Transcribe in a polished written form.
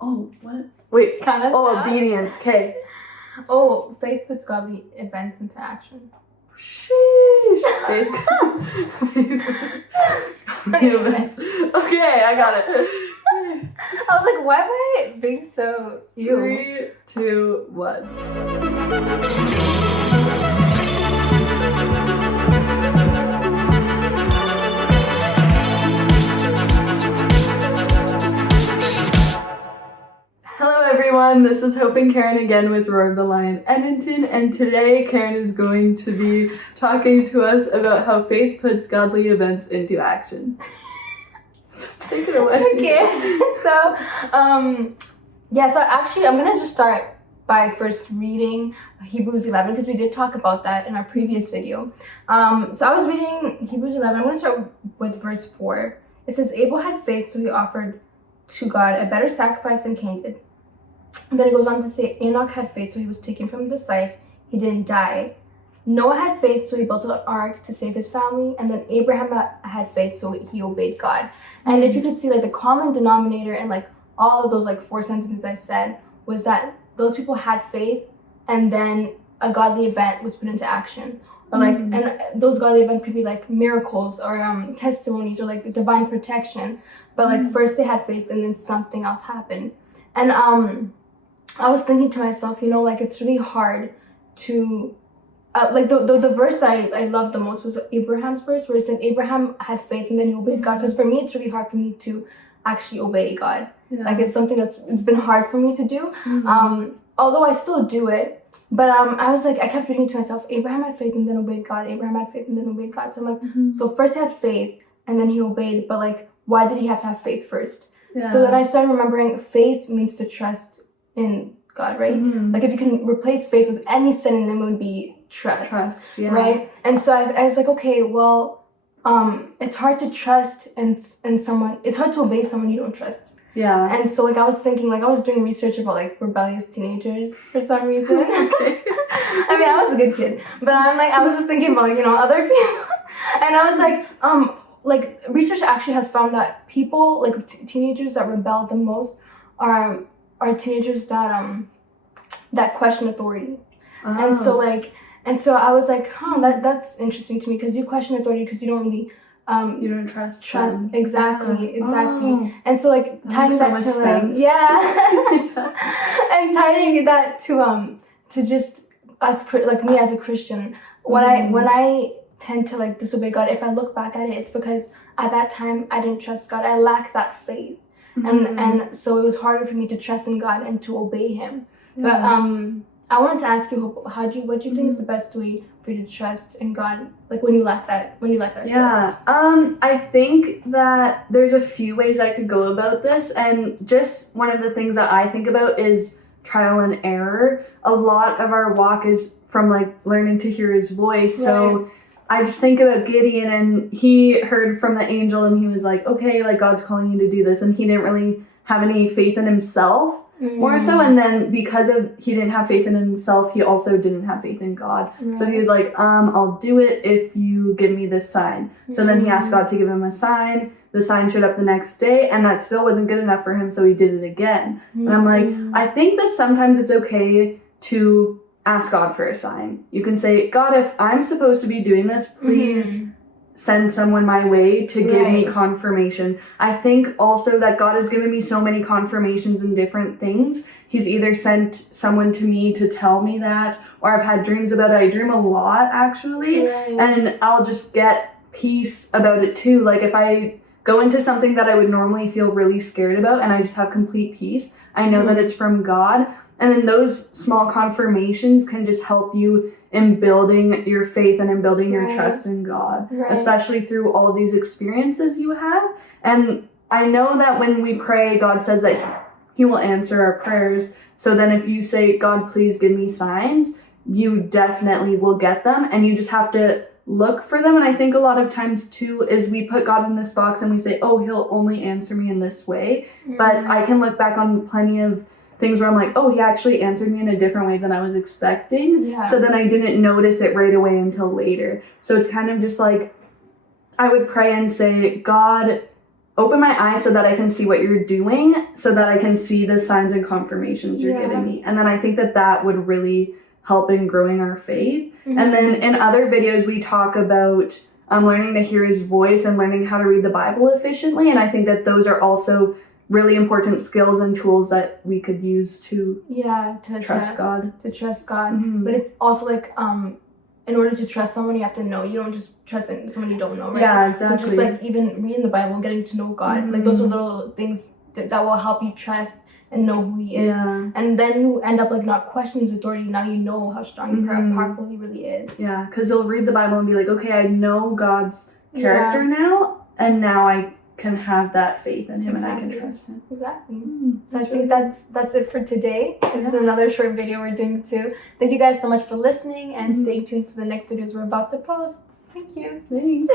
Oh, what? Wait. Kind of stuff. Obedience. Okay. Oh, faith puts godly events into action. Sheesh. Faith. Events. Okay, I got it. I was like, why am I being so you? 3, 2, 1. Hello everyone, this is Hope and Karen again with Roar of the Lion Edmonton, and today Karen is going to be talking to us about how faith puts godly events into action. So take it away. Okay, so actually I'm gonna just start by first reading Hebrews 11 because we did talk about that in our previous video. So I was reading Hebrews 11. I'm gonna start with verse 4. It says, Abel had faith, so he offered to God a better sacrifice than Cain did. And then it goes on to say, Enoch had faith, so he was taken from this life. He didn't die. Noah had faith, so he built an ark to save his family. And then Abraham had faith, so he obeyed God. And if you could see, like, the common denominator in, like, all of those, like, 4 sentences I said was that those people had faith, and then a godly event was put into action. Or, like, and those godly events could be, like, miracles or testimonies or, like, divine protection. But, like, first they had faith, and then something else happened. And I was thinking to myself, you know, like, it's really hard to, like, the verse that I loved the most was Abraham's verse, where it said Abraham had faith and then he obeyed God. Because for me, it's really hard for me to actually obey God. Yeah. Like, it's something it's been hard for me to do. Although I still do it. But I was like, I kept reading to myself, Abraham had faith and then obeyed God. Abraham had faith and then obeyed God. So I'm like, so first he had faith and then he obeyed. But, like, why did he have to have faith first? Yeah. So then I started remembering faith means to trust in God, right? Like, if you can replace faith with any synonym, it would be trust. Trust, yeah. Right? And so I was like, okay, well, it's hard to trust in someone. It's hard to obey someone you don't trust. Yeah. And so, like, I was thinking, like, I was doing research about, like, rebellious teenagers for some reason. Okay. I mean, I was a good kid. But I was just thinking about, like, you know, other people. And I was like, research actually has found that people, like, teenagers that rebel the most are teenagers that question authority. Oh. And so I was like, that's interesting to me, because you question authority because you don't really you don't trust them. Exactly. Oh. And so, like, tying that to, like, sense. Yeah. And tying that to just us, like, me as a Christian, when I tend to, like, disobey God, if I look back at it, it's because at that time I didn't trust God. I lacked that faith. And so it was harder for me to trust in God and to obey Him. Yeah. But I wanted to ask you, what do you think is the best way for you to trust in God, like, when you lack that trust? Yeah. I think that there's a few ways I could go about this, and just one of the things that I think about is trial and error. A lot of our walk is from, like, learning to hear His voice. Right. So I just think about Gideon, and he heard from the angel and he was like, okay, like, God's calling you to do this. And he didn't really have any faith in himself, more so. And then because he didn't have faith in himself, he also didn't have faith in God. Right. So he was like, I'll do it if you give me this sign. So then he asked God to give him a sign. The sign showed up the next day, and that still wasn't good enough for him. So he did it again. And I'm like, I think that sometimes it's okay to ask God for a sign. You can say, God, if I'm supposed to be doing this, please send someone my way to give me confirmation. I think also that God has given me so many confirmations in different things. He's either sent someone to me to tell me that, or I've had dreams about it. I dream a lot, actually. Right. And I'll just get peace about it too. Like, if I go into something that I would normally feel really scared about and I just have complete peace, I know that it's from God. And then those small confirmations can just help you in building your faith and in building your trust in God, especially through all these experiences you have. And I know that when we pray, God says that He will answer our prayers. So then if you say, God, please give me signs, you definitely will get them. And you just have to look for them. And I think a lot of times too is we put God in this box and we say, oh, He'll only answer me in this way. But I can look back on plenty of things where I'm like, oh, He actually answered me in a different way than I was expecting. Yeah. So then I didn't notice it right away until later. So it's kind of just like, I would pray and say, God, open my eyes so that I can see what you're doing, so that I can see the signs and confirmations you're Yeah. giving me. And then I think that would really help in growing our faith. Mhm. And then in other videos, we talk about learning to hear his voice and learning how to read the Bible efficiently. And I think that those are also really important skills and tools that we could use to to trust God. To trust God. Mhm. But it's also like in order to trust someone, you have to know. You don't just trust in someone you don't know, right? Yeah, exactly. So just like even reading the Bible, getting to know God, like those are little things that will help you trust and know who He is. Yeah. And then you end up like not questioning His authority. Now you know how strong and powerful He really is. Yeah, because you'll read the Bible and be like, okay, I know God's character now, and now I can have that faith in Him and I can trust Him. Exactly. So I think that's it for today. This is another short video we're doing too. Thank you guys so much for listening, and stay tuned for the next videos we're about to post. Thank you. Thanks.